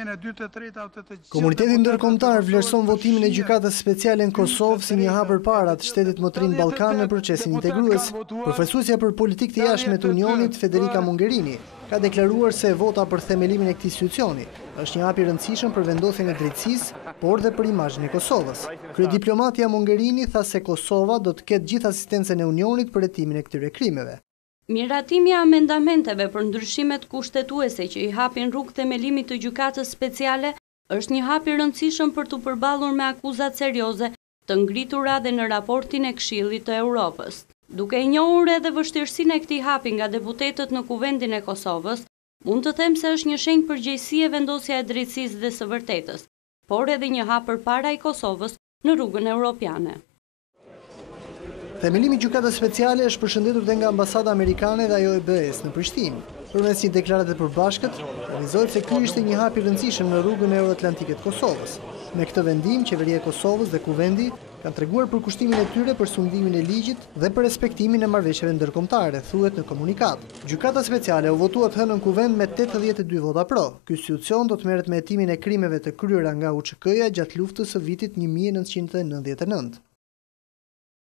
Komuniteti ndërkombëtar vlerëson votimin e gjykatës speciale në Kosovë si një hap përpara të shtetit motrin Ballkan në procesin integrues. Profesuesja për politikë të jashtme të Unionit, Federica Mogherini, ka deklaruar se vota për themelimin e këtij institucioni është një hap i rëndësishëm për vendosjen e drejtësisë, por dhe për imazhin e Kosovës. Kryediplomatja Mogherini tha se Kosova do të ketë gjithë asistencën e Unionit për hetimin e këtyre krimeve. Miratimi i amendamenteve për ndryshimet kushtetuese që i hapin rrugë themelimit të gjykatës speciale është një hap i rëndësishëm për të përballur me akuzat serioze të ngritura dhe në raportin e Këshillit të Evropës. Duke i njohur edhe vështirësinë e këtij hapi nga deputetët në Kuvendin e Kosovës, mund të them se është një shenjë përgjegjësie vendosja e drejtësisë dhe së vërtetës, por edhe një hap përpara i Kosovës në rrugën evropiane. Themelimi i gjykatës speciale është përshëndetur dhe nga ambasada amerikane dhe ajo e BE-s në Prishtinë. Përmes një deklarate të përbashkët, realizohet se ky ishte një hap i rëndësishëm në rrugën euroatlantike të Kosovës. Me këtë vendim, qeveria e Kosovës dhe Kuvendi kanë treguar për kushtimin e tyre për sundimin e ligjit dhe për respektimin e marrëveshjeve ndërkombëtare, thuhet në komunikat. Gjykata speciale u votua të hënën në Kuvend me 82 vota pro. Ky institucion do të merret me hetimin e krimeve të kryera nga UÇK-ja gjatë luftës së vitit 1999.